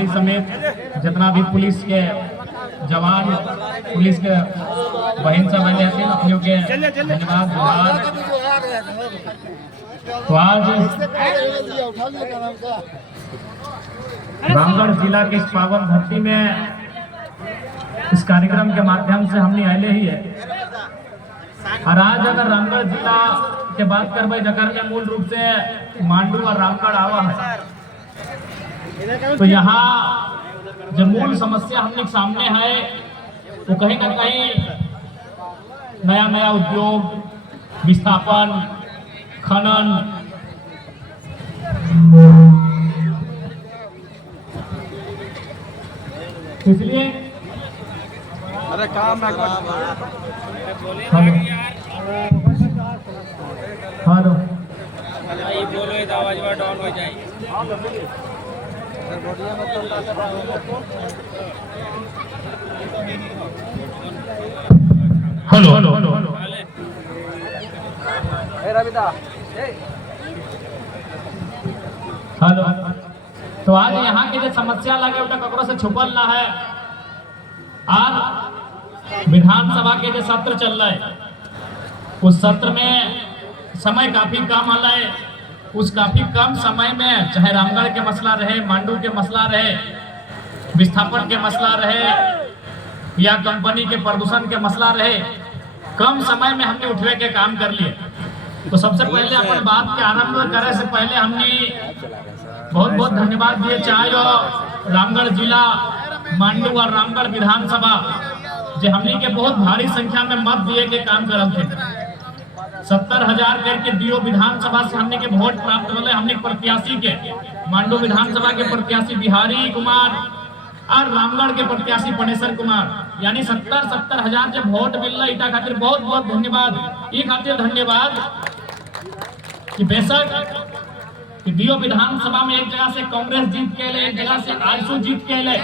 प्रभारी समेत जितना भी पुलिस के जवान, पुलिस के बहन सब बने हैं, अपनियों के धन्यवाद। तो आज रामगढ़ जिला के इस पावन धरती में इस कार्यक्रम के माध्यम से हमने आए ही है। और आज अगर रामगढ़ जिला के बात करबे जकर में मूल रूप से मांडू और रामगढ़ आवा है, तो यहाँ जो मूल समस्या हमने सामने है वो कहीं ना कहीं नया नया उद्योग, विस्थापन, खनन, इसलिए अरे काम है हेलो ये बोलो ये आवाज में डाउन हो जाए। Hello hello hello hello. तो आज यहाँ की जो समस्या लगे उठा ककरो से छुपल ना है। आज विधानसभा के जो सत्र चल रहा है, उस सत्र में समय काफी कम आला है। उस काफी कम समय में चाहे रामगढ़ के मसला रहे, मांडू के मसला रहे, विस्थापन के मसला रहे या कंपनी के प्रदूषण के मसला रहे, कम समय में हमने उठवे के काम कर लिए। तो सबसे पहले अपन बात के आरंभ करे से पहले हमने बहुत बहुत धन्यवाद दिए चाहे रामगढ़ जिला, मांडू और रामगढ़ विधानसभा जो हमने के बहुत भारी संख्या में मत दिए के काम करल थे। 70,000 करके दियो विधानसभा से हमने के वोट प्राप्त होले। हमने प्रत्याशी के मांडू विधानसभा के प्रत्याशी बिहारी कुमार और रामगढ़ के प्रत्याशी पनेश्वर कुमार, यानी 70,000 जब वोट मिलला इटा खातिर बहुत बहुत धन्यवाद। ये खातिर धन्यवाद कि बेशक कि दियो विधानसभा में एक जगह से कांग्रेस जीत के ले, एक जगह से आजसू जीत के ले,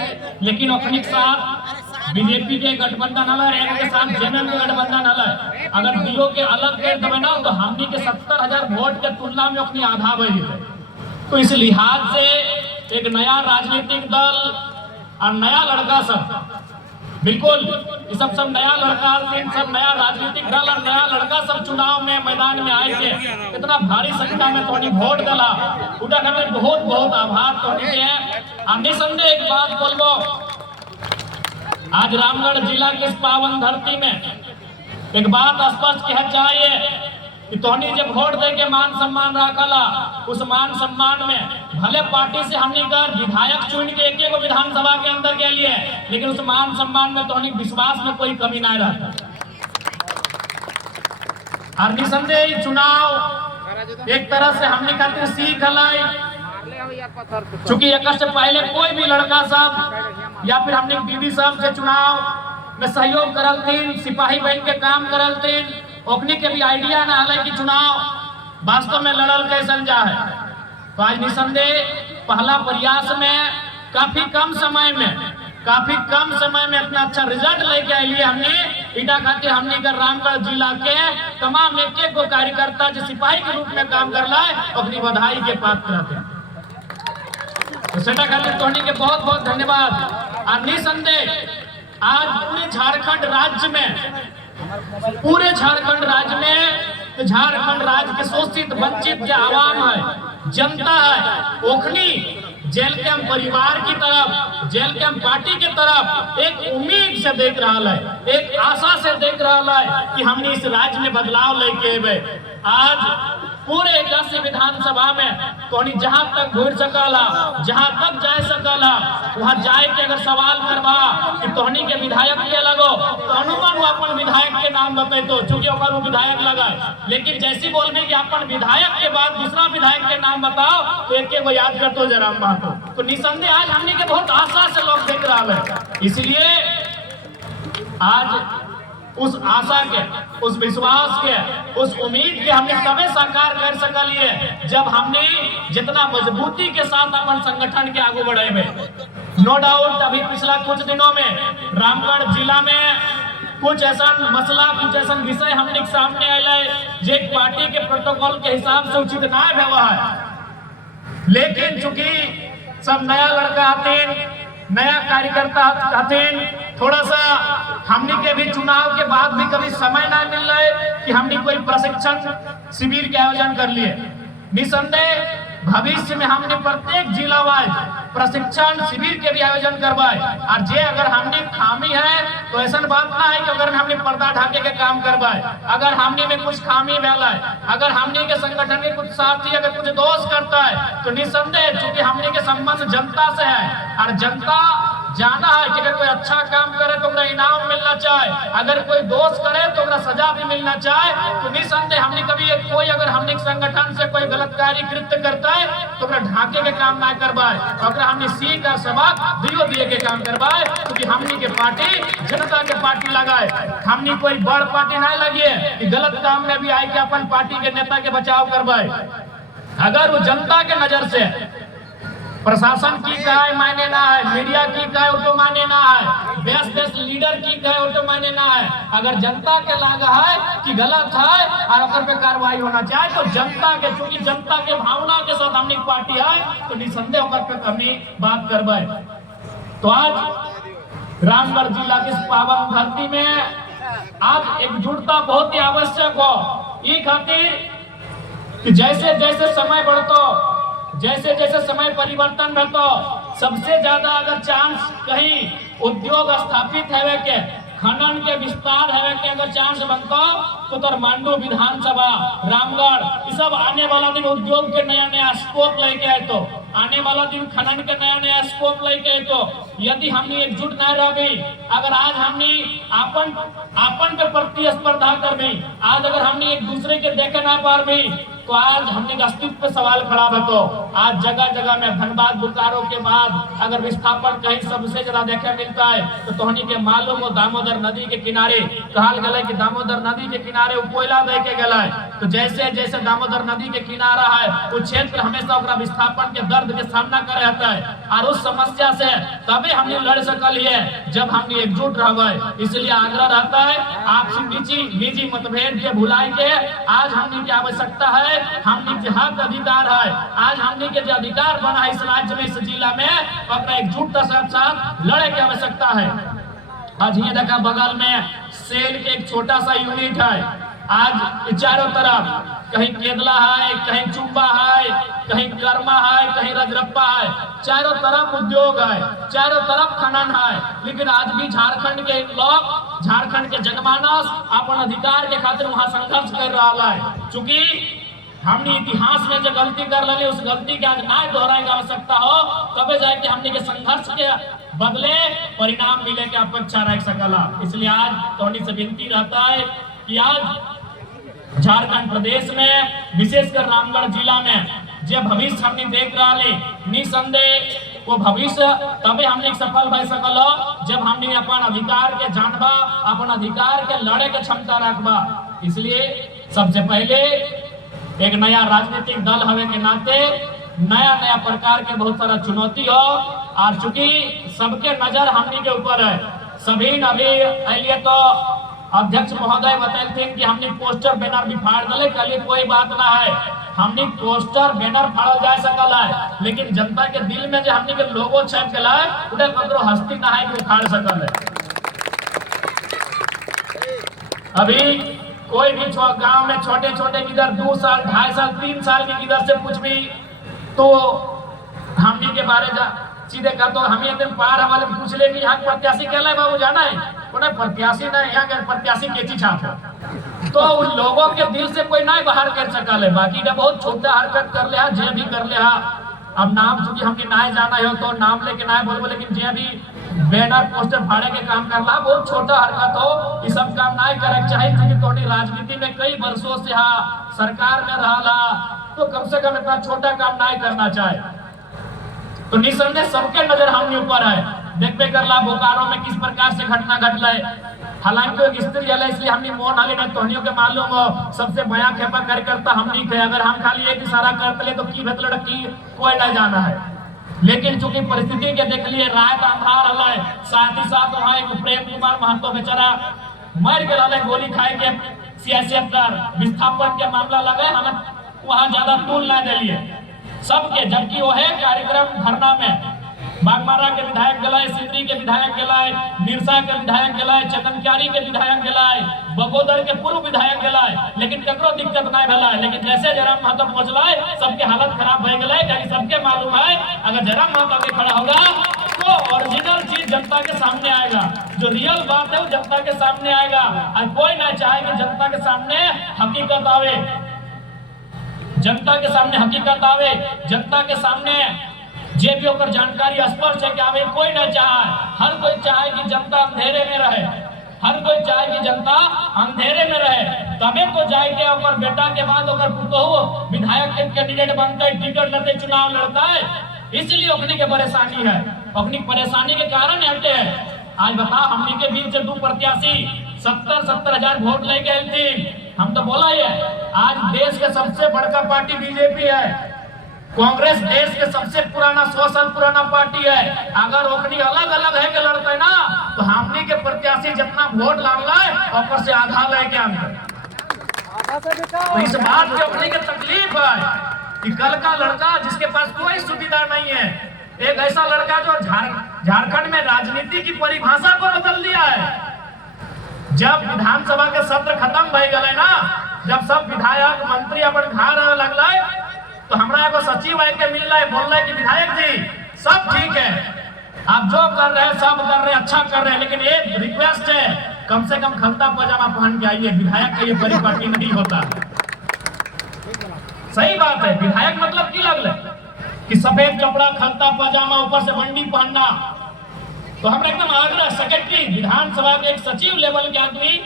लेकिन अपने साथ बीजेपी के गठबंधन अलग है, इनके साथ जेएमएम के गठबंधन अलग है। अगर दियो के अलग कर देवे ना तो हमनी के 70,000 वोट के तुलना में अपनी आधा बढ़ जाए। तो इस लिहाज से एक नया राजनीतिक दल और नया लड़का सब, बिल्कुल ये सब नया लड़का, सब नया राजनीतिक दल और नया लड़का सब चुनाव में मैदान में आए थे। इतना भारी संख्या में थोड़ी वोट डाला, उनका करने बहुत बहुत आभार थोड़ी है। निसंदेह एक बात बोलबो, आज रामगढ़ जिला के इस पावन धरती में एक बात स्पष्ट कह चाहिए कि तोहनी जब वोट दे के मान सम्मान रखला, उस मान सम्मान में भले पार्टी से हमने कर विधायक चुन के एक को विधानसभा के अंदर के लिए, लेकिन उस मान सम्मान में तोहनी विश्वास में कोई कमी नहीं रहता। और निसंदेह चुनाव एक तरह से हमने खातिर सीख लाई, चूंकि एक से पहले कोई भी लड़का सब या फिर हमने दीदी सब से चुनाव में सहयोग करल थी, सिपाही बन के काम करल थी, ओखनी के भी आइडिया ना आले कि चुनाव वास्तव में लड़ल कैसे जा है। तो आज निसंदेह पहला प्रयास में काफी कम समय में इतना अच्छा रिजल्ट लेके आइए। हमने इटा खातिर हमने कर रामगढ़ जिला के तमाम एक को कार्यकर्ता जो सिपाही के रूप में काम कर रहा है अपनी बधाई के पात्र रहते। तो सेटा खातिर तोहनी के बहुत बहुत धन्यवाद। और निसंदेह आज पूरे झारखंड राज्य में झारखंड राज्य के शोषित वंचित जो आवाम है, जनता है, ओखनी जेल के हम परिवार की तरफ, जेल के हम पार्टी की तरफ एक उम्मीद से देख रहा है, एक आशा से देख रहा है कि हमने इस राज्य में बदलाव लेके आज पूरे 81 विधानसभा में तोहनी जहां तक घूर सकला, जहां तक जा सकला, वहां जाए के अगर सवाल करवा कि तोहनी के विधायक के लगो तो अनुमान अपन विधायक के नाम बते तो चूंकि ओकर वो विधायक लगा, लेकिन जैसी बोलबे कि अपन विधायक के बाद दूसरा विधायक के नाम बताओ तो एक को याद कर तो जरा बात। तो निसंदेह आज हमने के बहुत आशा से लोग देख रहा है, इसलिए आज उस आशा के, उस विश्वास के, उस उम्मीद के हमने तबे साकार कर सकलिए जब हमने जितना मजबूती के साथ अपन संगठन के आगे बढ़ेबे। नो डाउट अभी पिछला कुछ दिनों में रामगढ़ जिला में कुछ ऐसा मसला, कुछ ऐसा विषय हमने सामने आए जे पार्टी के प्रोटोकॉल के हिसाब से उचित ना व्यवहार, लेकिन चूंकि सब नया लड़का हथिन, नया कार्यकर्ता हथिन। थोड़ा सा हमनी के भी चुनाव के बाद भी कभी समय ना मिल रहे कि हमनी कोई प्रशिक्षण शिविर के आयोजन कर लिए। निसंदेह भविष्य में हमने प्रत्येक जिला वाइज प्रशिक्षण शिविर के भी आयोजन करवाए। और जे अगर हमने खामी है तो ऐसा बात ना है कि अगर हमने पर्दा ढाके के काम करवाए। अगर हमने में कुछ खामी भेला है, अगर हमने के संगठन के कुछ साथी अगर कुछ दोष करता है तो निसंदेह चूंकि हमने के संबंध जनता से है और जनता जाना है कि अगर कोई अच्छा काम करे तो इनाम मिलना चाहे, अगर कोई दोष करे तो सजा भी मिलना चाहे। तो निसंदेह हमने कभी कोई अगर हमने संगठन से कोई गलत कार्य कृत्य करता है तो ढाके के काम ना करवाए, अगर हमने सीख और सबक दिए के काम करवाए। क्योंकि हमने के पार्टी जनता के पार्टी लगाए, हमने कोई बड़ पार्टी नहीं लगी है कि गलत काम में भी आए कि अपन पार्टी के नेता के बचाव करवाए। अगर वो जनता के नजर से प्रशासन की कहे मायने ना है, मीडिया की कहे वो तो माने ना है, बेस्ट लीडर की कहे वो तो माने ना है। अगर जनता के लागा है कि गलत है और अगर पे कार्रवाई होना चाहे तो जनता के, चूंकि जनता के भावना के साथ हमने पार्टी है तो निसंदेह होकर पे हमने बात करवाए। तो आज रामगढ़ जिला की पावन धरती में आज एकजुटता बहुत ही आवश्यक हो। ये खातिर कि जैसे जैसे समय बढ़तो, जैसे जैसे समय परिवर्तन रहता, सबसे ज्यादा अगर चांस कहीं उद्योग स्थापित है के, खनन के विस्तार है के अगर चांस बनता तो मांडू विधानसभा, रामगढ़ ये सब आने वाला दिन उद्योग के नया नया स्कोप लेके आए। तो आने वाला दिन खनन के नया नया स्कोप लेके आए। तो यदि हमने एकजुट न रही, अगर आज हमने आपन पे प्रतिस्पर्धा कर भी, आज अगर हमने एक दूसरे के देखे ना पार भी तो आज हमने अस्तित्व पे सवाल खड़ा है। तो आज जगह जगह में धनबाद बोकारो के बाद अगर विस्थापन कहीं सबसे ज्यादा देखे मिलता है तो तोहनी के मालूम हो दामोदर नदी के किनारे कहल गया कि दामोदर नदी के किनारे वो कोयला दे के गया है। तो जैसे जैसे दामोदर नदी के किनारा है वो क्षेत्र हमेशा विस्थापन के दर्द के सामना कर रहता है। और उस समस्या से तभी हमने लड़ सकल है जब हमने एकजुट रह। इसलिए आग्रह रहता है आपसी निजी मतभेद के भुलाई के आज हमने की आवश्यकता है, हमने के हक अधिकार है, आज हमने के जो अधिकार बना है इस राज्य में, इस जिला में अपना एकजुटता के साथ लड़े की आवश्यकता है। आज ये देखा बगल में सेल के एक छोटा सा यूनिट है, आज चारों तरफ कहीं केदला है, कहीं चुम्बा है, कहीं कर्मा है, कहीं रजरप्पा है, चारों तरफ उद्योग है, चारों तरफ खनन है। लेकिन आज भी झारखंड के लोग, झारखंड के जनमानस अपन अधिकार के खातिर वहां संघर्ष कर रहा है। चूंकि हमने इतिहास में जो गलती कर रही उस गलती के आज ना दोहराए की आवश्यकता हो, तबे जाके हमने के संघर्ष के बदले परिणाम मिले के अपेक्षा रख सकला। इसलिए आज तोहनी से विनती रहता है कि आज झारखंड प्रदेश में विशेषकर रामगढ़ जिला में जो भविष्य हमने देख रहा है, निसंदेह वो भविष्य तबे हमने सफल भय सकल जब हमने अपन अधिकार के जानबा, अपन अधिकार के लड़े के क्षमता रखबा। इसलिए सबसे पहले एक नया राजनीतिक दल हवे के नाते नया नया प्रकार के बहुत सारा चुनौती हो, और चूंकि सबके नजर हमनी के ऊपर है, सभी अभी अलिए तो अध्यक्ष महोदय बताते कि हमने पोस्टर बैनर भी फाड़ दले, कल कोई बात ना है, हमने पोस्टर बैनर फाड़ा जा सकल है, लेकिन जनता के दिल में जो हमने के लोगो छप गया है उधर कदरो हस्ती ना है कि उखाड़ सकल है। अभी कोई भी गांव में छोटे छोटे किधर 2 साल 2.5 साल 3 साल के किधर से पूछ भी तो हमनी के बारे जा सीधे कर तो हमें एकदम पार वाले पूछ ले कि यहाँ प्रत्याशी कहला है बाबू जाना है, उन्हें प्रत्याशी ना यहाँ के प्रत्याशी केची छाप है। तो उन लोगों के दिल से कोई ना बाहर कर सकल है, बाकी का बहुत छोटा हरकत कर ले, जे भी कर ले। अब नाम चूंकि हमने ना जाना हो तो नाम लेके ना बोलबो, लेकिन जे भी बैनर पोस्टर फाड़े के काम करला बहुत छोटा हरकत हो, ये सब काम ना करे चाहिए। क्योंकि तोहनी राजनीति में कई वर्षों से सरकार में रहा तो कम से कम इतना छोटा काम ना करना चाहे। तो निसंदेह सबके नजर हमने ऊपर है, देखते करला बोकारो में किस प्रकार से घटना घटला है। हालांकि एक स्त्री है इसलिए हमने मोन हाली ना तोहनियों के मालूम हो, सबसे बया खेपा कार्यकर्ता हमनी थे, अगर हम खाली एक इशारा करते तो की भेत लड़की कोई ना जाना है। लेकिन चूंकि परिस्थिति के देख लिए रात अंधार हला है, साथ ही साथ वहाँ एक प्रेम कुमार महतो बेचारा मर गया गोली खाए के सीएसएफ का विस्थापन के मामला लगे, हमें वहाँ ज्यादा तूल ना दिलिए। सबके, जबकि वो है कार्यक्रम धरना में बागमारा के विधायक गलाए, सिमरी के विधायक गलाए, बिरसा के विधायक गलाए, चतनक्यारी के विधायक गलाए, बगोदर के पूर्व विधायक गलाए, लेकिन ककरो दिक्कत नहीं भला। लेकिन जैसे जयराम महतो पहुंचलाए सबके हालत खराब हो गए, क्योंकि सबके मालूम है अगर जयराम महतो के खड़ा होगा तो ओरिजिनल चीज जनता के सामने आएगा, जो रियल बात है वो जनता के सामने आएगा। और कोई ना चाहे कि जनता के सामने हकीकत आवे, जनता के सामने हकीकत आवे, जनता के सामने जे भी होकर जानकारी स्पष्ट है कि आवे। कोई ना चाहे, हर कोई चाहे कि जनता अंधेरे में रहे, हर कोई चाहे कि जनता अंधेरे में रहे, तबे तो जाए के ओकर बेटा के बाद ओकर पुतोहू विधायक के कैंडिडेट बनते, टिकट लेते, चुनाव लड़ता है। इसलिए ओखनी के परेशानी है, ओखनी परेशानी के कारण हटे है। आज बताओ हमनी के बीच दो प्रत्याशी 70-70 हजार वोट लेके आए थे, हम तो बोला है आज देश के सबसे बड़का पार्टी बीजेपी है, कांग्रेस देश के सबसे पुराना 100 साल पुराना पार्टी है। अगर ओखनी अलग अलग है के लड़ते ना तो हमनी के प्रत्याशी जितना वोट लागला है ऊपर से आधा लेके आए। तो इस बात की ओखनी के तकलीफ है कि कल का लड़का जिसके पास कोई सुविधा नहीं है, एक ऐसा लड़का जो झारखंड में राजनीति की परिभाषा को बदल दिया है। जब विधानसभा के सत्र खत्म भई गए ना, जब सब विधायक मंत्री अपन घर लगला तो हमरा एगो सचिव आए के मिल रहा है, बोल रहा है कि विधायक जी सब ठीक है, आप जो कर रहे हैं सब कर रहे हैं, अच्छा कर रहे हैं, लेकिन एक रिक्वेस्ट है कम से कम खलता पजामा पहन के आइए, विधायक का ये परिपाटी नहीं होता। सही बात है, विधायक मतलब की लगल कि सफेद कपड़ा, खलता पजामा, ऊपर से बंडी पहनना। तो हमरा एकदम आग्रह, सेक्रेटरी विधानसभा के एक सचिव लेवल के आदमी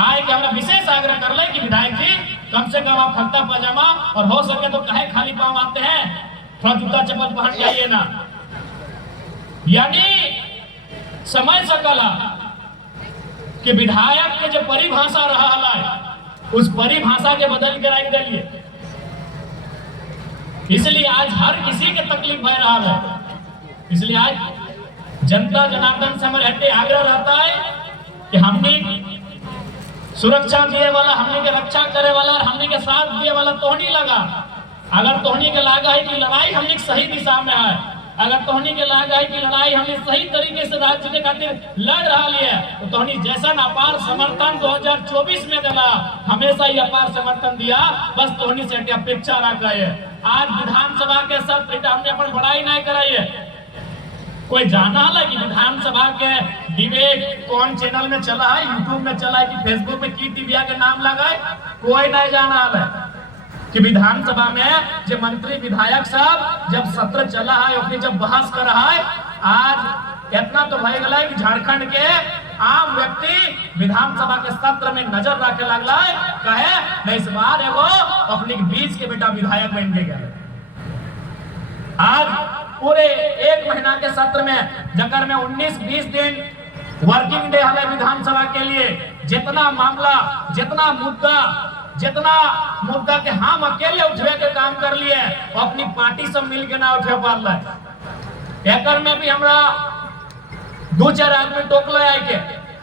आए के हमरा विशेष आग्रह कर ले कि विधायक जी कम से कम आप खलता पजामा और हो सके तो कहे खाली पांव आते हैं, थोड़ा जूता चप्पल पहन के आइए ना। यानी समझ सकला कि विधायक के जो परिभाषा रहा है उस परिभाषा के बदल के रख दिए। इसलिए आज हर किसी के तकलीफ भय रहा है। इसलिए आज जनता जनार्दन से हमारे हटे आग्रह रहता है कि हमने सुरक्षा दिए वाला, हमने के रक्षा करे वाला और हमने के साथ दिए वाला तोहनी लगा। अगर तोहनी के लागा है कि लड़ाई हमने सही दिशा में है, अगर तोहनी के लागा है कि लड़ाई हमने सही तरीके से राज्य के खातिर लड़ रहा है, तो तोहनी जैसा अपार समर्थन 2024 में दिला, हमेशा ही अपार समर्थन दिया, बस तोहनी से अपेक्षा रखा है। आज विधानसभा के सत्र हमने अपन बड़ाई नहीं कराई है। कोई जाना है कि विधानसभा के डिबेट कौन चैनल में चला है, यूट्यूब में चला है कि फेसबुक में की टीवी के नाम लगा है, कोई नहीं जाना है कि विधानसभा में जो मंत्री विधायक साहब जब सत्र चला है अपनी जब बहस कर रहा है, आज इतना तो भय गला है कि झारखंड के आम व्यक्ति विधानसभा के सत्र में नजर रखे लगला है, कहे इस बार एगो अपने बीच के बेटा विधायक बन के गए। आज पूरे 1 महीना के सत्र में जकर में 19-20 दिन वर्किंग डे है विधानसभा के लिए, जितना मामला, जितना मुद्दा के हम अकेले उठे के काम कर लिए, अपनी पार्टी से मिल के ना उठे पाल एकर में भी हमरा 2-4 आदमी टोकले आए के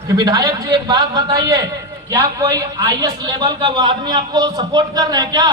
कि विधायक जी एक बात बताइए, क्या कोई आईएएस लेवल का वो आदमी आपको सपोर्ट कर रहे हैं क्या?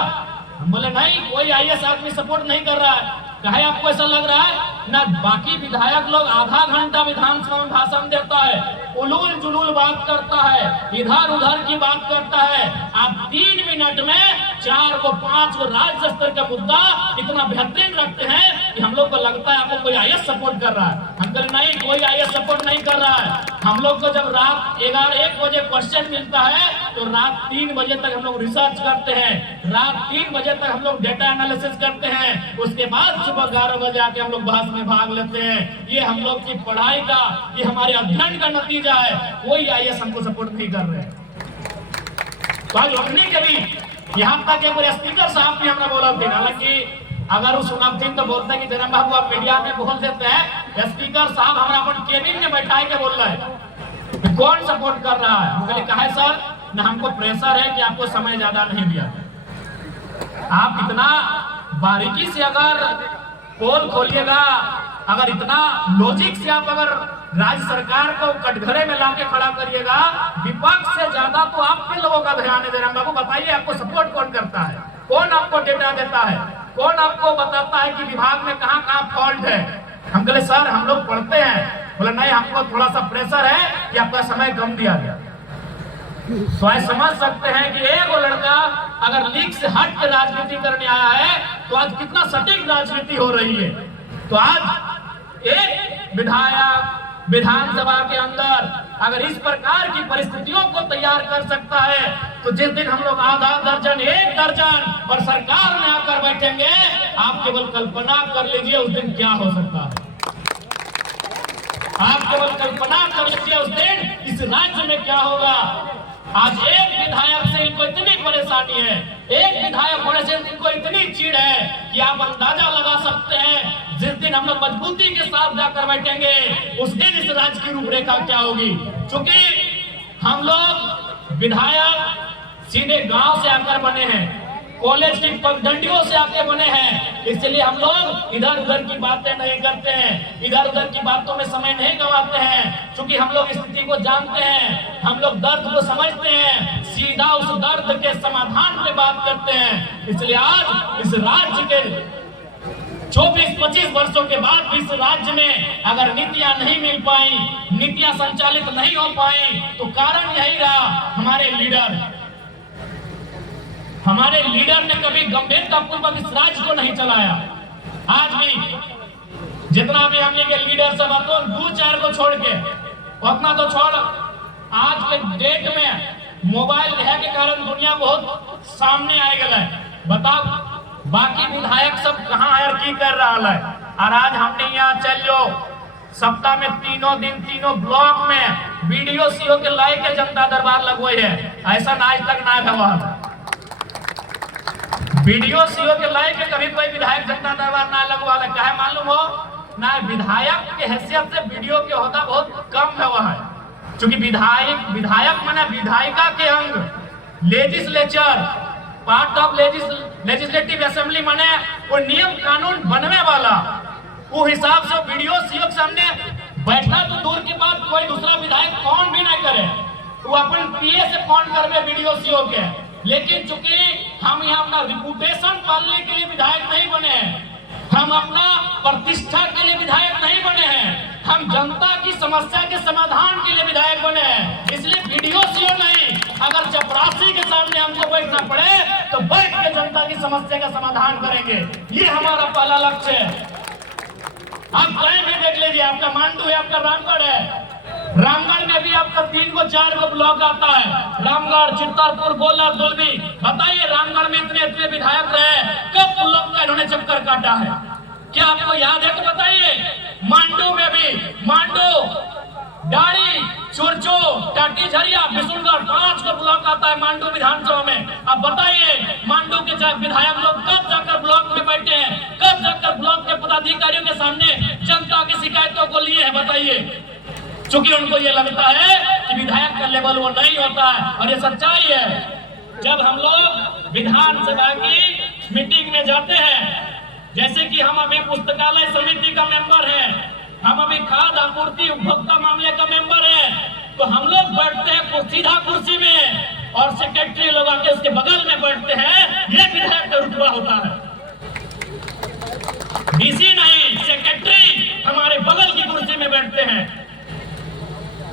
हम बोले नहीं, कोई आईएएस आदमी सपोर्ट नहीं कर रहा है। कहे आपको ऐसा लग रहा है ना, बाकी विधायक लोग आधा घंटा विधानसभा में भाषण देता है, उलूल जुलूल बात करता है, इधर उधर की बात करता है, आप 3 मिनट में 4 को 5 को राज्य स्तर का मुद्दा इतना बेहतरीन रखते हैं कि हम लोग को लगता है आपको कोई आईएएस सपोर्ट कर रहा है। हम कह नहीं, कोई आईएएस सपोर्ट नहीं कर रहा है। हम लोग को जब रात 11-1 बजे क्वेश्चन मिलता है तो रात 3 बजे तक हम लोग रिसर्च करते हैं, रात 3 बजे तक हम लोग डेटा एनालिसिस करते हैं, उसके बाद सुबह 11 बजे आके हम लोग बहस में भाग लेते हैं। ये हम लोग की पढ़ाई का, ये हमारे अध्ययन का नतीजा है। कोई आईएएस हमको सपोर्ट नहीं कर रहे। तो आज रखने के भी यहाँ तक एक स्पीकर साहब भी हमने बोला थे, हालांकि अगर वो सुनते तो बोलते हैं कि जन्म बाबू आप मीडिया में बोल देते हैं, स्पीकर साहब हमारा अपन केबिन में बैठा के बोल रहा है कौन सपोर्ट कर रहा है। मुझे कहा है सर ना, हमको प्रेशर है कि आपको समय ज्यादा नहीं दिया, आप इतना बारीकी से अगर पोल खोलिएगा, अगर इतना लॉजिक से आप अगर राज्य सरकार को कटघरे में लाके खड़ा करिएगा, विपक्ष से ज्यादा तो आप पे लोगों का ध्यान है। जयराम बाबू बताइए, आपको सपोर्ट कौन करता है, कौन आपको डेटा देता है? कौन आपको बताता है कि विभाग में कहाँ कहाँ फॉल्ट है? हम कहे सर हम लोग पढ़ते हैं। बोले नहीं, हमको थोड़ा सा प्रेशर है कि आपका समय कम दिया गया। तो आज समझ सकते हैं कि एक लड़का अगर लीग से हट के राजनीति करने आया है तो आज कितना सटीक राजनीति हो रही है। तो आज एक विधायक विधानसभा के अंदर अगर इस प्रकार की परिस्थितियों को तैयार कर सकता है तो जिस दिन हम लोग आधा दर्जन, एक दर्जन और सरकार में आकर बैठेंगे, आप केवल कल्पना कर लीजिए उस दिन क्या हो सकता है। आप केवल कल्पना कर लीजिए उस दिन इस राज्य में क्या होगा। आज एक विधायक से इनको इतनी परेशानी है, एक विधायक होने से इनको इतनी चीड़ है कि आप अंदाजा लगा सकते हैं जिस दिन हम लोग मजबूती के साथ जाकर बैठेंगे उस दिन इस राज्य की रूपरेखा क्या होगी। क्योंकि हम लोग विधायक सीधे गांव से आकर बने हैं, कॉलेज की पगडंडियों से आके बने हैं, इसलिए हम लोग इधर उधर की बातें नहीं करते हैं, इधर उधर की बातों में समय नहीं गंवाते हैं। क्योंकि हम लोग स्थिति को जानते हैं, हम लोग दर्द को समझते हैं, सीधा उस दर्द के समाधान पे बात करते हैं। इसलिए आज इस राज्य के 24-25 वर्षों के बाद भी इस राज्य में अगर नीतियां नहीं मिल पाई, नीतियां संचालित नहीं हो पाई तो कारण यही रहा हमारे लीडर ने कभी गंभीरतापूर्वक इस राज्य को नहीं चलाया। आज भी जितना भी हमने के लीडर सब तो 2-4 को छोड़ के उतना तो छोड़, आज के डेट में मोबाइल रहे के कारण दुनिया बहुत सामने आ गया है। बताओ बाकी विधायक सब कहाँ है और की कर रहा है। और आज हमने यहाँ चल लो सप्ताह में 3 दिन 3 ब्लॉक में वीडियो सीओ के लाई के जनता दरबार लगवाई है। ऐसा आज तक ना हुआ। वीडियो सीओ के लाई के कभी कोई विधायक जनता दरबार ना लगवा ले। कहे मालूम हो ना, विधायक के हैसियत से वीडियो के होता बहुत कम है वहाँ, क्योंकि विधायक माने विधायिका के अंग, legislature part of legislative assembly माने वो नियम कानून बनने वाला, वो हिसाब से वीडियो सीओ के सामने बैठना तो दूर की बात, कोई दूसरा विधायक फोन भी नहीं करे, वो अपन पीए से फोन करवे वीडियो सीओ के। लेकिन चूंकि हम यहाँ अपना रिपुटेशन पालने के लिए विधायक नहीं बने हैं, हम अपना प्रतिष्ठा के लिए विधायक नहीं बने हैं, हम जनता की समस्या के समाधान के लिए विधायक बने हैं। इसलिए वीडियो सीओ नहीं, अगर चपरासी के सामने हमको बैठना पड़े तो बैठ के जनता की समस्या का समाधान करेंगे। ये हमारा पहला लक्ष्य है। आप कहीं भी देख लीजिए, आपका मांडू है, आपका रामगढ़ है, रामगढ़ में भी आपका 3-4 ब्लॉक आता है, रामगढ़, चित्तरपुर, गोला, दुलबी। बताइए रामगढ़ में इतने विधायक रहे, कब ब्लॉक का इन्होंने चक्कर काटा है? क्या आपको याद है तो बताइए। मांडू में भी, मांडू, डाड़ी, चुरचो, टाटी झरिया, बिशुनगढ़ 5 ब्लॉक आता है मांडू विधानसभा में। अब बताइए मांडू के विधायक लोग कब जाकर ब्लॉक में बैठे हैं, कब जाकर ब्लॉक के पदाधिकारियों के सामने जनता की शिकायतों को लिए हैं? बताइए। क्योंकि उनको ये लगता है कि विधायक का लेवल वो नहीं होता है, और ये सच्चाई है। जब हम लोग विधानसभा की मीटिंग में जाते हैं, जैसे कि हम अभी पुस्तकालय समिति का मेंबर हैं, हम अभी खाद्य आपूर्ति उपभोक्ता मामले का मेंबर हैं, तो हम लोग बैठते हैं सीधा कुर्सी में और सेक्रेटरी लोग आके उसके बगल में बैठते हैं। ये विधायक का रुतबा होता है। डीसी नहीं, सेक्रेटरी हमारे बगल की कुर्सी में बैठते हैं,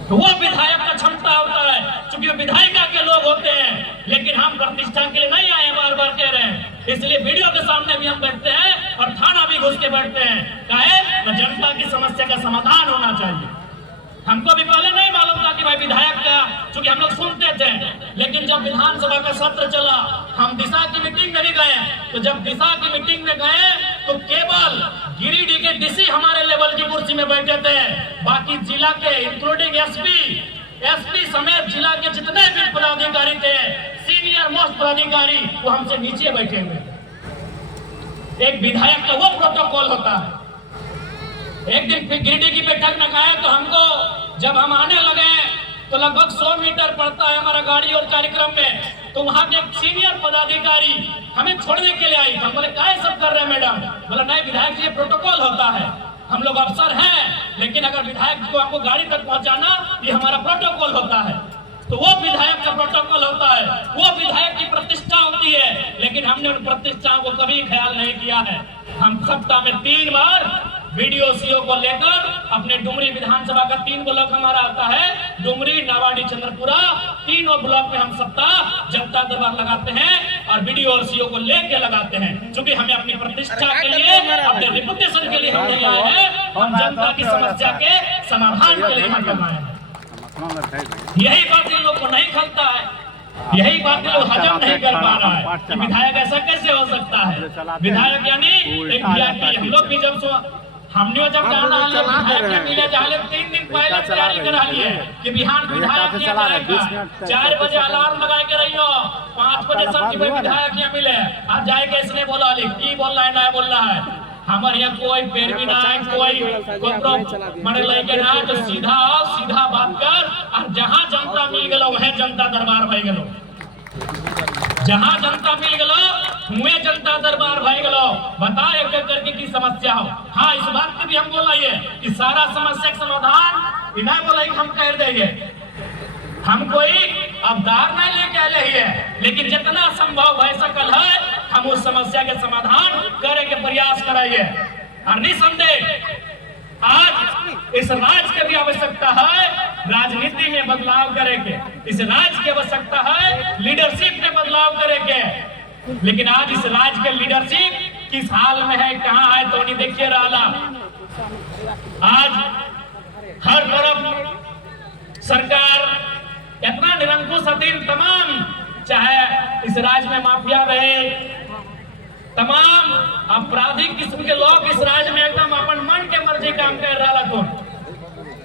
तो वो विधायक का क्षमता होता है, क्योंकि वो विधायिका के लोग होते हैं। लेकिन हम प्रतिष्ठा के लिए नहीं आए, बार बार कह रहे हैं। इसलिए वीडियो के सामने भी हम बैठते हैं और थाना भी घुस के बैठते हैं। काहे? तो जनता की समस्या का समाधान होना चाहिए। हमको भी पहले नहीं मालूम था कि भाई विधायक का, क्योंकि हम लोग सुनते थे, लेकिन जब विधानसभा का सत्र चला, हम दिशा की मीटिंग में भी गए, तो जब दिशा की मीटिंग में गए तो केवल गिरिडीह के डीसी हमारे लेवल की कुर्सी में बैठे थे, बाकी जिला के इंक्लूडिंग एसपी समेत जिला के जितने भी पदाधिकारी थे, सीनियर मोस्ट पदाधिकारी, वो हमसे नीचे बैठे हुए। एक विधायक का वो प्रोटोकॉल होता है। एक दिन गिरिडीह की बैठक में गए तो हमको जब हम आने लगे तो लगभग 100 मीटर पड़ता है हमारा गाड़ी और कार्यक्रम में, तो वहां के एक सीनियर पदाधिकारी हमें छोड़ने के लिए आई। हम बोले क्या सब कर रहे हैं मैडम? बोला नहीं विधायक जी, ये प्रोटोकॉल होता है, हम लोग अफसर हैं, लेकिन अगर विधायक को हमको गाड़ी तक पहुंचाना, ये हमारा प्रोटोकॉल होता है। तो वो विधायक का प्रोटोकॉल होता है, वो विधायक की प्रतिष्ठा होती है। लेकिन हमने उन प्रतिष्ठाओं को कभी ख्याल नहीं किया है। हम सप्ताह में 3 बार वीडियो सीओ को लेकर अपने डुमरी विधानसभा का 3 ब्लॉक हमारा आता है, डुमरी, नावाडी, चंद्रपुरा, तीनों ब्लॉक में हम सप्ताह जनता दरबार लगाते हैं और वीडियो और सीओ को लेके लगाते हैं। क्योंकि हमें अपनी प्रतिष्ठा के लिए, अपने रिपुटेशन के लिए हम नहीं आए हैं, हम जनता की समस्या के समाधान के लिए यहाँ कर रहे हैं। यही बात इन लोग को नहीं खलता है, यही बात लोग हजम नहीं कर पा रहा है कि विधायक ऐसा कैसे हो सकता है। विधायक यानी एक वीआईपी। हम लोग भी हमने जब जाना है विधायक के मिले जाले 3 दिन पहले तैयारी करा लिए कि बिहार विधायक यहाँ जाएगा, 4 बजे अलार्म लगा के रहियो, 5 बजे सब विधायक यहाँ मिले। आज जाए के इसने बोला की बोल रहा है ना बोल रहा है, हमारे यहाँ कोई पैरवी ना है, कोई मरे लेके ना, तो सीधा बात कर। और जहाँ जनता मिल गलो वह जनता दरबार भाई गलो, जहाँ जनता मिल गलो हुए जनता दरबार भाई गलो। बता एक करके की समस्या हो। हाँ, इस बात पे भी हम बोलाइए कि सारा समस्या का समाधान इन्हें बोलाइए हम कर देंगे। हम कोई अवतार नहीं लेके आए हैं, लेकिन जितना संभव है सकल है हम उस समस्या के समाधान करे के प्रयास कराइए। और निसंदेह आज इस राज्य की भी आवश्यकता है राजनीति में बदलाव करे के, इस राज्य की आवश्यकता है लीडरशिप में बदलाव करे के। लेकिन आज इस राज्य के लीडरशिप किस हाल में है, कहाँ है, तो नहीं देखिए रहा। आज हर तरफ सरकार इतना निरंकुश अधीन, तमाम चाहे इस राज्य में माफिया रहे, तमाम आपराधिक किस्म के लोग इस राज्य में एकदम अपन मन के मर्जी काम कर रहा था।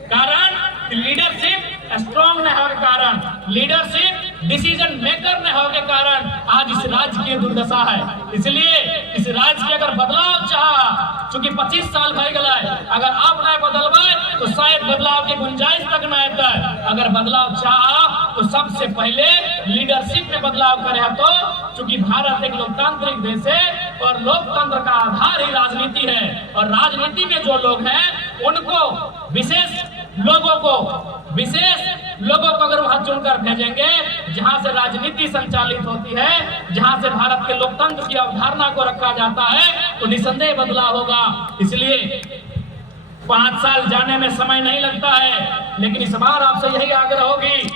कारण लीडरशिप स्ट्रॉन्ग न होने के कारण, लीडरशिप डिसीजन मेकर न होने के कारण आज इस राज्य की दुर्दशा है। इसलिए इस राज्य के अगर बदलाव चाह, चूंकि 25 साल भाई गला है, अगर आप न बदलवाए तो शायद बदलाव की गुंजाइश तक न आता है। अगर बदलाव चाह तो सबसे पहले लीडरशिप में बदलाव करे। तो चूंकि भारत एक लोकतांत्रिक देश है और लोकतंत्र का आधार ही राजनीति है, और राजनीति में जो लोग हैं उनको विशेष लोगों को अगर वहां चुनकर भेजेंगे जहां से राजनीति संचालित होती है, जहां से भारत के लोकतंत्र की अवधारणा को रखा जाता है, तो निसंदेह बदलाव होगा। इसलिए 5 साल जाने में समय नहीं लगता है, लेकिन इस बार आपसे यही आग्रह होगी।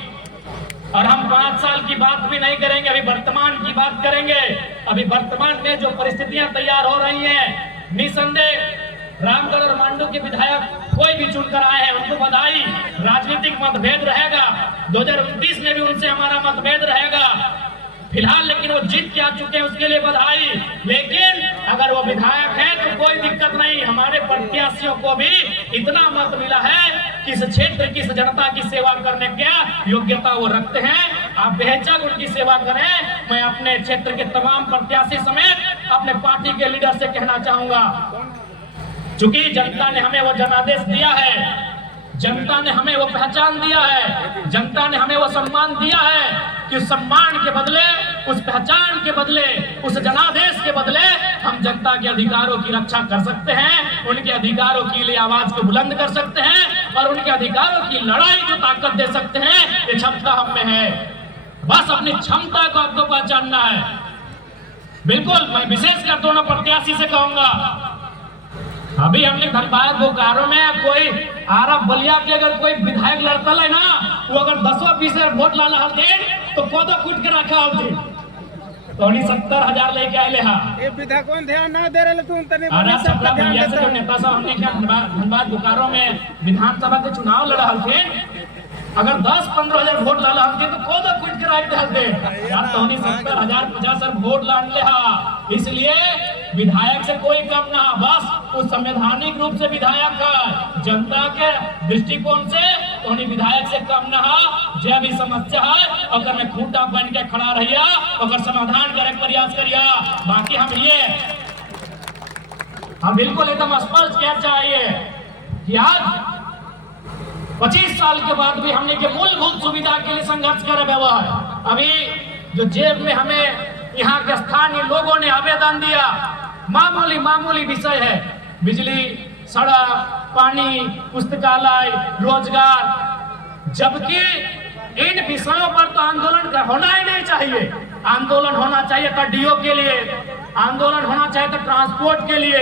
और हम 5 साल की बात भी नहीं करेंगे, अभी वर्तमान की बात करेंगे। अभी वर्तमान में जो परिस्थितियां तैयार हो रही हैं, निसंदेह रामगढ़ और मांडू के विधायक कोई भी चुनकर आए हैं उनको बधाई। राजनीतिक मतभेद रहेगा, 2029 में भी उनसे हमारा मतभेद रहेगा फिलहाल, लेकिन वो जीत के आ चुके हैं, उसके लिए बधाई। लेकिन अगर वो विधायक है तो कोई दिक्कत नहीं, हमारे प्रत्याशियों को भी इतना मत मिला है कि इस क्षेत्र की, इस जनता की सेवा करने की योग्यता वो रखते हैं। आप बेहिचक उनकी सेवा करें। मैं अपने क्षेत्र के तमाम प्रत्याशी समेत अपने पार्टी के लीडर से कहना चाहूंगा, चूंकि जनता ने हमें वो जनादेश दिया है, जनता ने हमें वो पहचान दिया है, जनता ने हमें वो सम्मान दिया है कि उस सम्मान के बदले, उस पहचान के बदले, उस जनादेश के बदले हम जनता के अधिकारों की रक्षा कर सकते हैं, उनके अधिकारों के लिए आवाज को बुलंद कर सकते हैं और उनके अधिकारों की लड़ाई को ताकत दे सकते हैं। ये क्षमता हम में है, बस अपनी क्षमता को आपको पहचानना है। बिल्कुल मैं विशेषकर दोनों प्रत्याशी से कहूंगा, अभी हमने धनबाद बोकारो में कोई आरब बलिया के अगर कोई विधायक लड़ता है ना, वो अगर 10-20 वोट लाला हल दे तो कोदो कूट के रखा होती तो 70,000 लेके आए हा। ये विधायक को ध्यान ना दे रहे तुम तने अरे सब बलिया से जो नेता सब हमने क्या धनबाद बोकारो में विधानसभा के चुनाव लड़ा हल थे, अगर 10-15,000 वोट लाला हल तो कोदो कूट के रख दे यार, तो 70,000-50,000 वोट लान ले हा। इसलिए विधायक से कोई कम ना, बस उस संवैधानिक रूप से विधायक का जनता के दृष्टिकोण से तो विधायक से कम ना, जो भी समस्या है अगर में खूंटा बन के खड़ा रहिया, अगर समाधान करे प्रयास करिया। बाकी हम बिल्कुल एकदम स्पष्ट क्या चाहिए कि आज 25 साल के बाद भी हमने के मूलभूत सुविधा के लिए संघर्ष कर हुआ है। अभी जो जेब में हमें यहाँ के स्थानीय लोगों ने आवेदन दिया, मामूली विषय है, बिजली, सड़क, पानी, पुस्तकालय, रोजगार, जबकि इन विषयों पर तो आंदोलन होना ही नहीं चाहिए। आंदोलन होना चाहिए था डीओ के लिए, आंदोलन होना चाहिए था ट्रांसपोर्ट के लिए,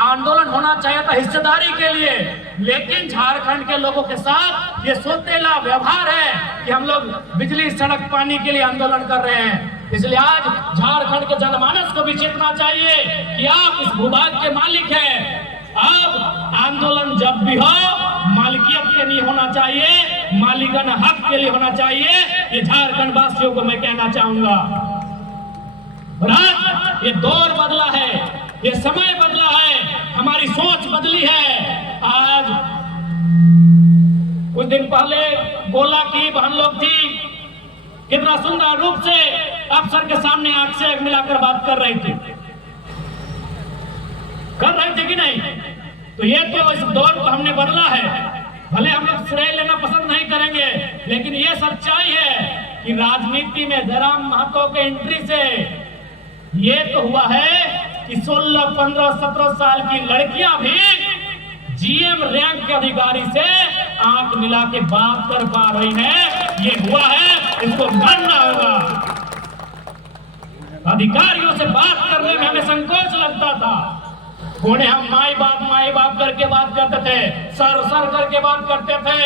आंदोलन होना चाहिए था हिस्सेदारी के लिए। लेकिन झारखंड के लोगों के साथ ये सौतेला व्यवहार है कि हम लोग बिजली सड़क पानी के लिए आंदोलन कर रहे हैं। इसलिए आज झारखंड के जनमानस को भी चेतना चाहिए कि आप इस भूभाग के मालिक हैं। अब आंदोलन जब भी हो मालिकियत के लिए होना चाहिए, मालिकाना हक के लिए होना चाहिए। ये झारखंड वासियों को मैं कहना चाहूंगा। और आज ये दौर बदला है, ये समय बदला है, हमारी सोच बदली है। आज कुछ दिन पहले गोला की बहन लोग थी, कितना सुंदर रूप से अफसर के सामने आंख से आंख मिलाकर बात कर रही थी कि नहीं? तो ये तो इस दौर को हमने बदला है। भले हम लोग श्रेय लेना पसंद नहीं करेंगे, लेकिन ये सच्चाई है कि राजनीति में जयराम महतो के एंट्री से ये तो हुआ है कि 16, 15, 17 साल की लड़कियां भी जीएम रैंक के अधिकारी से आंख मिला के बात कर पा रही है। ये हुआ है, इसको मानना होगा। अधिकारियों से बात करने में हमें संकोच लगता था। उन्हें हम माई बाप करके बात करते थे, सर करके बात करते थे।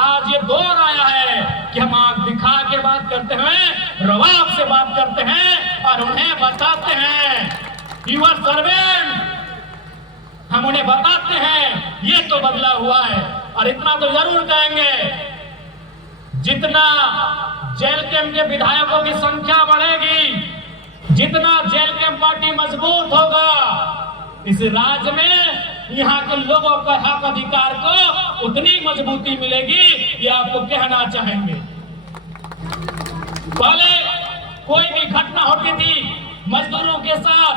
आज ये दौर आया है कि हम आंख दिखा के बात करते हैं, रवाब से बात करते हैं और उन्हें बताते हैं यूर सर्वेंट। हम उन्हें बताते हैं ये तो बदला हुआ है। और इतना तो जरूर कहेंगे, जितना जेल कैंप के विधायकों की संख्या बढ़ेगी, जितना जेल कैंप पार्टी मजबूत होगा, इस राज्य में यहाँ के लोगों का हक अधिकार को उतनी मजबूती मिलेगी। ये आपको कहना चाहेंगे। पहले कोई भी घटना होती थी मजदूरों के साथ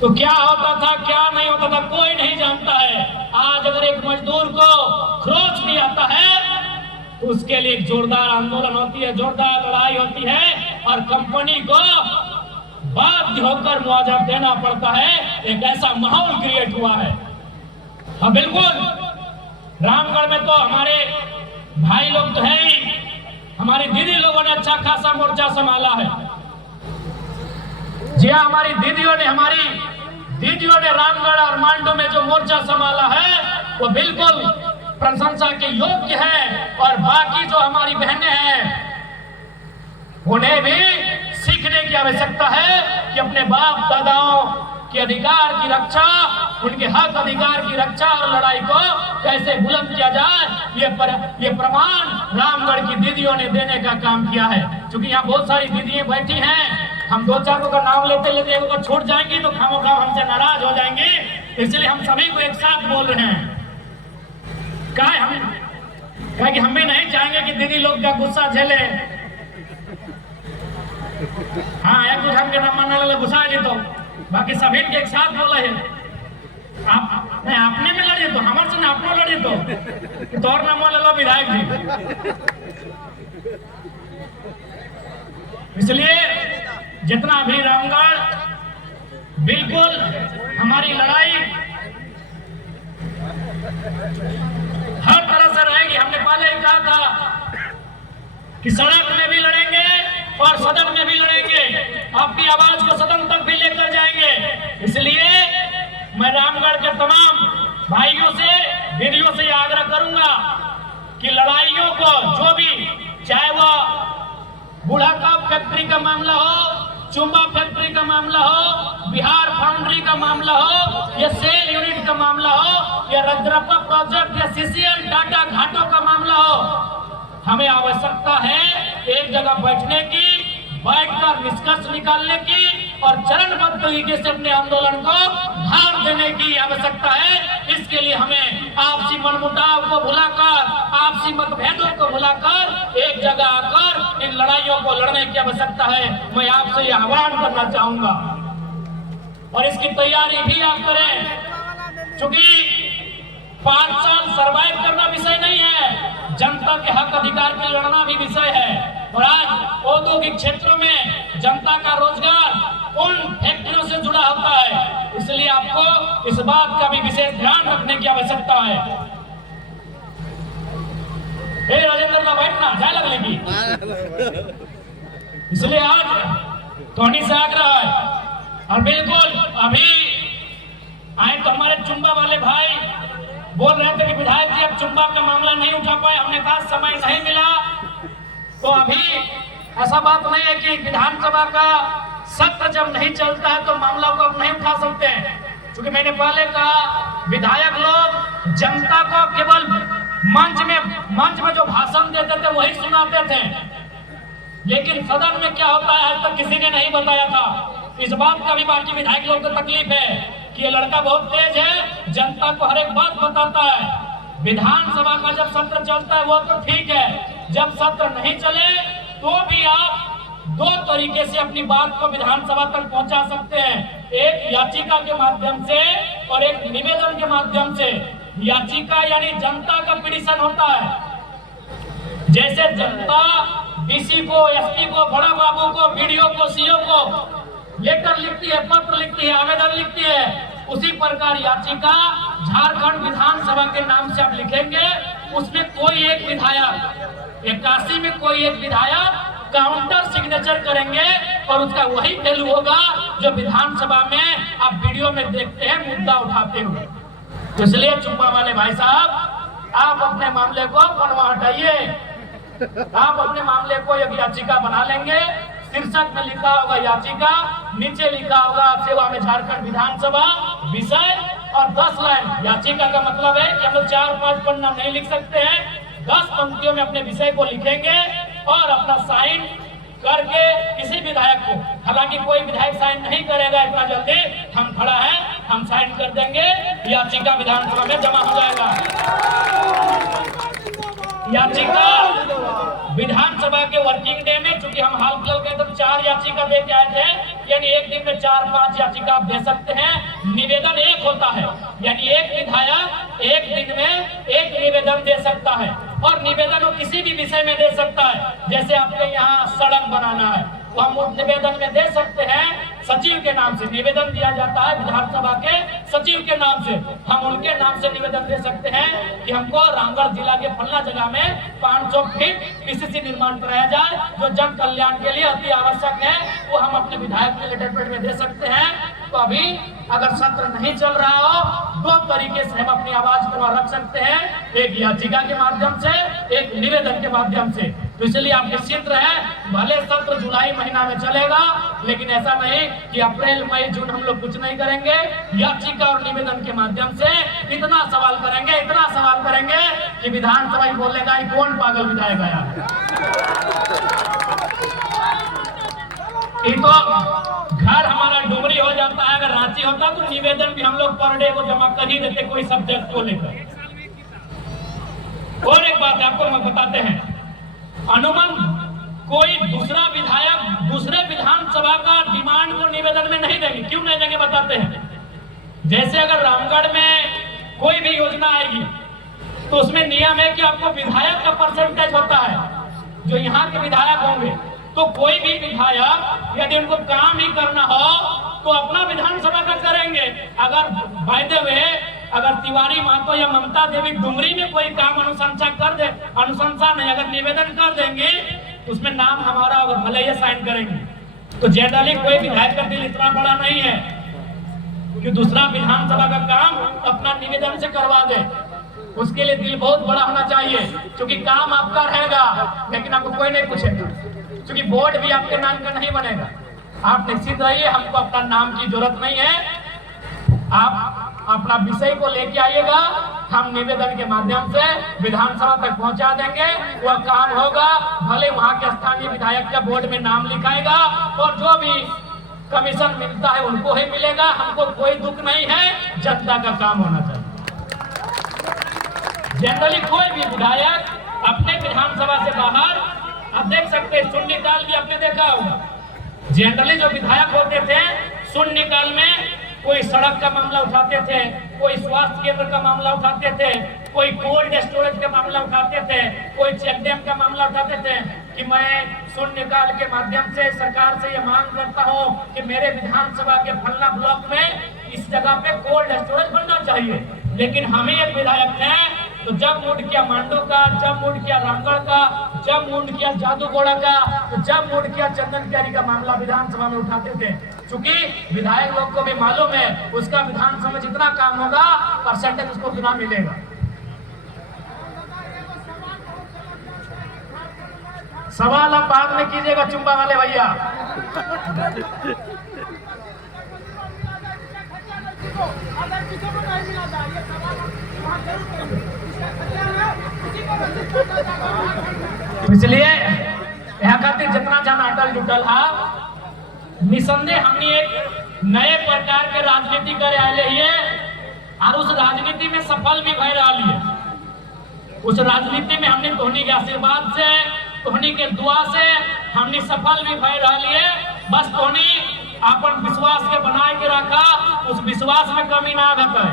तो क्या होता था क्या नहीं होता था कोई नहीं जानता है। आज अगर एक मजदूर को खरोच भी आता है तो उसके लिए एक जोरदार आंदोलन होती है, जोरदार लड़ाई होती है और कंपनी को बाध्य होकर मुआवजा देना पड़ता है। एक ऐसा माहौल क्रिएट हुआ है। हाँ बिल्कुल, रामगढ़ में तो हमारे भाई लोग तो है ही, हमारी दीदी लोगों ने अच्छा खासा मोर्चा संभाला है। जी हाँ, हमारी दीदियों ने रामगढ़ और मांडू में जो मोर्चा संभाला है वो बिल्कुल प्रशंसा के योग्य है। और बाकी जो हमारी बहनें हैं उन्हें भी सीखने की आवश्यकता है कि अपने बाप दादाओं के अधिकार की रक्षा, उनके हक अधिकार की रक्षा और लड़ाई को कैसे बुलंद किया जाए। ये प्रमाण रामगढ़ की दीदियों ने देने का काम किया है। क्योंकि यहाँ बहुत सारी दीदियां बैठी हैं, हम 2-4 का नाम लेते लेते अगर छूट जाएंगी तो खामोखा हमसे नाराज हो जाएंगे। इसलिए हम सभी को एक साथ बोल रहे हैं। क्या कि हम भी नहीं चाहेंगे कि दीदी लोग का गुस्सा झेले। हाँ, एक कुछ हमके नाम मानने वाले गुस्सा जी तो बाकी सभी के एक साथ बोला है। आप नहीं आपने में लड़िए तो हमारे से ना अपनो लड़िए तो तोर नाम ले लो विधायक जी। इसलिए जितना भी रामगढ़ बिल्कुल हमारी लड़ाई हर तरह से रहेगी। हमने पहले ही कहा था कि सड़क में भी लड़ेंगे और सदन में भी लड़ेंगे, आपकी आवाज को सदन तक भी लेकर जाएंगे। इसलिए मैं रामगढ़ के तमाम भाइयों से दीदियों से आग्रह करूंगा कि लड़ाइयों को जो भी, चाहे वो बूढ़ा काप फैक्ट्री का मामला हो, चुम्बा फैक्ट्री का मामला हो, बिहार फाउंड्री का मामला हो, या सेल यूनिट का मामला हो, या रजरप्पा प्रोजेक्ट या सीसीएल टाटा घाटों का मामला हो, हमें आवश्यकता है एक जगह बैठने की, बैठकर निष्कर्ष निकालने की और चरणबद्ध तरीके से अपने आंदोलन को भार देने की आवश्यकता है। इसके लिए हमें आपसी मनमुटाव को भुलाकर, आपसी मतभेदों को भुलाकर एक जगह आकर इन लड़ाइयों को लड़ने की आवश्यकता है। मैं आपसे यह आह्वान करना चाहूंगा और इसकी तैयारी भी आप करें, क्योंकि 5 साल सर्वाइव करना विषय नहीं है, जनता के हक अधिकार के लड़ना भी विषय है। और आज औद्योगिक क्षेत्रों में जनता का रोजगार उन फैक्ट्रियों से जुड़ा होता है, इसलिए आपको इस बात का भी विशेष ध्यान रखने की आवश्यकता है। राजेंद्र का बैठना जाए लग चलेगी। इसलिए आज टोनी से आग्रह है, और बिल्कुल अभी आए तो हमारे चुंबा वाले भाई बोल रहे थे कि विधायक जी अब चुंबा का मामला नहीं उठा पाए, हमने कहा समय नहीं मिला। तो अभी ऐसा बात नहीं है कि विधानसभा का सत्र जब नहीं चलता है तो मामला को अब नहीं उठा सकते हैं, क्योंकि मैंने पहले कहा विधायक लोग जनता को केवल मंच में जो भाषण देते थे वही सुनाते थे, लेकिन सदन में क्या होता है आज तक किसी ने नहीं बताया था। इस बात का भी बाकी विधायक लोग को तकलीफ है कि ये लड़का बहुत तेज है, जनता को हर एक बात बताता है। विधानसभा का जब सत्र चलता है वो तो ठीक है, जब सत्र नहीं चले तो भी आप दो तरीके से अपनी बात को विधानसभा तक पहुंचा सकते हैं, एक याचिका के माध्यम से और एक निवेदन के माध्यम से। याचिका यानी जनता का पिटीशन होता है, जैसे जनता डीसी को, एसपी को, बड़ा बाबू को, बीडीओ को, सीओ को लेटर लिखती है, पत्र लिखती है, आवेदन लिखती है, उसी प्रकार याचिका झारखंड विधानसभा के नाम से आप लिखेंगे। उसमें कोई एक विधायक 81 में कोई एक विधायक काउंटर सिग्नेचर करेंगे और उसका वही वैल्यू होगा जो विधानसभा में आप वीडियो में देखते हैं मुद्दा उठाते हुए। तो इसलिए चुप्पा वाले भाई साहब, आप अपने मामले को बनवा हटाइए, आप अपने मामले को एक याचिका बना लेंगे। शीर्षक में लिखा होगा याचिका, नीचे लिखा होगा सेवा में झारखंड विधानसभा विषय और 10 लाइन। याचिका का मतलब है कि हम लोग 4-5 पन्ना नहीं लिख सकते हैं, 10 पंक्तियों में अपने विषय को लिखेंगे और अपना साइन करके किसी विधायक को, हालांकि कोई विधायक साइन नहीं करेगा इतना जल्दी, हम खड़ा है, हम साइन कर देंगे, याचिका विधानसभा में जमा हो जाएगा। याचिका विधानसभा के वर्किंग डे में, चूंकि हम हाल फिलहाल के अंदर 4 याचिका दे के आए थे, यानी एक दिन में 4-5 याचिका आप दे सकते हैं। निवेदन एक होता है, यानी एक विधायक एक दिन में एक निवेदन दे सकता है, और निवेदन वो किसी भी विषय में दे सकता है। जैसे आपके यहाँ सड़क बनाना है तो हम उस निवेदन में दे सकते हैं, सचिव के नाम से निवेदन दिया जाता है, विधानसभा के सचिव के नाम से हम उनके नाम से निवेदन दे सकते हैं कि हमको रामगढ़ जिला के फलना जगह में 500 फीट पीसीसी निर्माण कराया जाए, जो जन कल्याण के लिए अति आवश्यक है, वो हम अपने विधायक के लेटर पेड में दे सकते हैं। तो अभी अगर सत्र नहीं चल रहा हो, 2 तरीके से हम अपनी आवाज को रख सकते हैं, एक याचिका के माध्यम से, एक निवेदन के माध्यम से। तो इसलिए आप निश्चिंत रहे, भले सत्र जुलाई महीना में चलेगा, लेकिन ऐसा नहीं कि अप्रैल मई जून हम लोग कुछ नहीं करेंगे। याचिका और निवेदन के माध्यम से इतना सवाल करेंगे कि विधानसभा ही बोलेगा कि कौन पागल विधायक आया। ये तो घर हमारा डुमरी हो जाता है, अगर रांची होता तो निवेदन भी हम लोग पर डे को जमा कर ही देते कोई सब्जेक्ट को लेकर। और एक बात आपको हम बताते हैं, अनुमान कोई दूसरा विधायक दूसरे विधानसभा का डिमांड को निवेदन में नहीं देंगे। क्यों नहीं देंगे बताते हैं। जैसे अगर रामगढ़ में कोई भी योजना आएगी तो उसमें नियम है कि आपको विधायक का परसेंटेज होता है, जो यहाँ के विधायक होंगे। तो कोई भी विधायक यदि उनको काम ही करना हो तो अपना विधानसभा का करेंगे। अगर बाय द वे अगर तिवारी महतो या ममता देवी डुमरी में कोई काम अनुशंसा नहीं, अगर निवेदन कर देंगे तो उसमें नाम हमारा होगा, भले ही साइन करेंगे। तो जनरली कोई विधायक का दिल इतना बड़ा नहीं है कि दूसरा विधानसभा का काम अपना निवेदन से करवा दे। उसके लिए दिल बहुत बड़ा होना चाहिए, क्योंकि काम आपका रहेगा लेकिन आपको कोई नहीं पूछेगा, क्योंकि बोर्ड भी आपके नाम का नहीं बनेगा। आप निश्चित रहिए, हमको अपना नाम की जरूरत नहीं है। आप अपना विषय को लेके आइएगा, हम निवेदन के माध्यम से विधानसभा तक पहुंचा देंगे। वह काम होगा, भले वहां के स्थानीय विधायक का बोर्ड में नाम लिखाएगा और जो भी कमीशन मिलता है उनको ही मिलेगा। हमको कोई दुख नहीं है, जनता का काम होना चाहिए। जनरली कोई भी विधायक अपने विधानसभा से बाहर, आप देख सकते हैं शून्यकाल भी आपने देखा होगा, जनरली जो विधायक होते थे शून्यकाल में कोई सड़क का मामला उठाते थे, कोई स्वास्थ्य केंद्र का मामला उठाते थे, कोई कोल्ड स्टोरेज का मामला उठाते थे, कोई चेक डैम का मामला उठाते थे कि मैं शून्यकाल के माध्यम से सरकार से यह मांग करता हूं कि मेरे विधानसभा के फलना ब्लॉक में इस जगह पे कोल्ड स्टोरेज बनना चाहिए। लेकिन हम ही एक विधायक थे तो जब मूड किया मांडू का, जब मूड किया रामगढ़ का, जब मूड किया जादूगोड़ा का, तो जब मूड किया चंदन प्यारी का मामला विधानसभा में उठाते थे। क्योंकि विधायक लोग को भी मालूम है उसका विधानसभा में जितना काम होगा परसेंटेज उसको उतना मिलेगा। सवाल आप बाद में कीजिएगा चुम्बा वाले भैया। इसलिए यहाँ खातिर जितना जन अटल जुटल है निसंदेह हमने एक नए प्रकार के राजनीति करे आए है और उस राजनीति में सफल भी भय रहा है। उस राजनीति में हमने धोनी के आशीर्वाद से, धोनी के दुआ से हमने सफल भी भय रहा है। बस धोनी अपन विश्वास के बनाए के रखा, उस विश्वास में कमी ना घटे।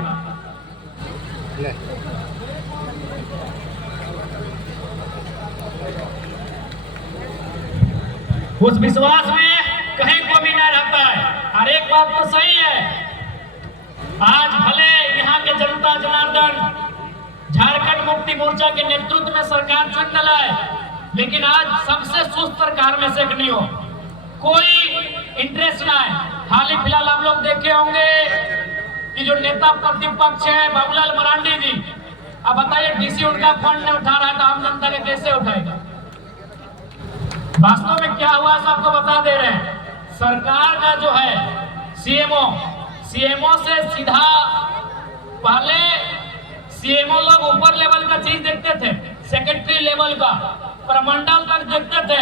उस विश्वास में कहीं को भी ना रहता है। और एक बात तो सही है, आज भले यहाँ के जनता जनार्दन झारखंड मुक्ति मोर्चा के नेतृत्व में सरकार चल रहा है, लेकिन आज सबसे सुस्त सरकार में से नहीं हो, कोई इंटरेस्ट ना है। हाल ही फिलहाल आप लोग देखे होंगे कि जो नेता प्रतिपक्ष है बाबूलाल मरांडी जी, अब बताइए डीसी उनका फंड नहीं उठा रहा है तो आम जनता के कैसे उठाएगा? वास्तव में क्या हुआ सबको बता दे रहे हैं। सरकार का जो है सीएमओ से सीधा पहले सीएमओ लोग ऊपर लेवल का चीज देखते थे, सेक्रेटरी लेवल का, प्रमंडल तक देखते थे,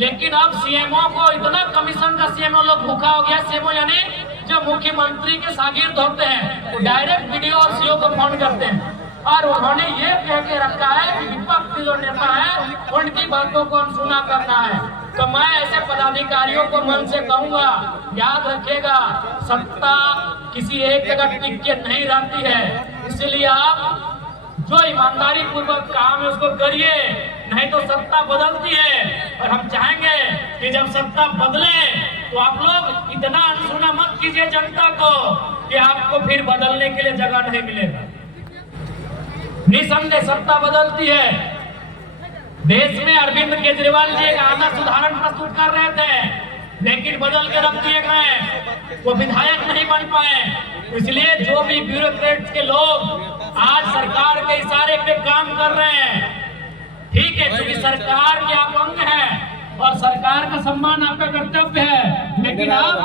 लेकिन अब सीएमओ को इतना कमीशन का सीएमओ लोग भूखा हो गया। सीएमओ यानी जो मुख्यमंत्री के शागिर्द होते हैं वो डायरेक्ट वीडियो और सीओ को फोन करते हैं और उन्होंने ये कह के रखा है कि विपक्ष जो नेता है उनकी बातों को अनसुना करना है। तो मैं ऐसे पदाधिकारियों को मन से कहूंगा, याद रखिएगा सत्ता किसी एक जगह टिक के नहीं रहती है, इसलिए आप जो ईमानदारी पूर्वक काम है उसको करिए, नहीं तो सत्ता बदलती है। और हम चाहेंगे कि जब सत्ता बदले तो आप लोग इतना अनसुना मत कीजिए जनता को कि आपको फिर बदलने के लिए जगह नहीं मिलेगा। निसंदेह सत्ता बदलती है। देश में अरविंद केजरीवाल जी एक आदर्श उदाहरण प्रस्तुत कर रहे थे, लेकिन बदल के रख दिए गए, वो विधायक नहीं बन पाए। इसलिए जो भी ब्यूरोक्रेट्स के लोग आज सरकार के इशारे पे काम कर रहे हैं, ठीक है, क्योंकि सरकार के आप अंग हैं और सरकार का सम्मान आपका कर्तव्य है, लेकिन आप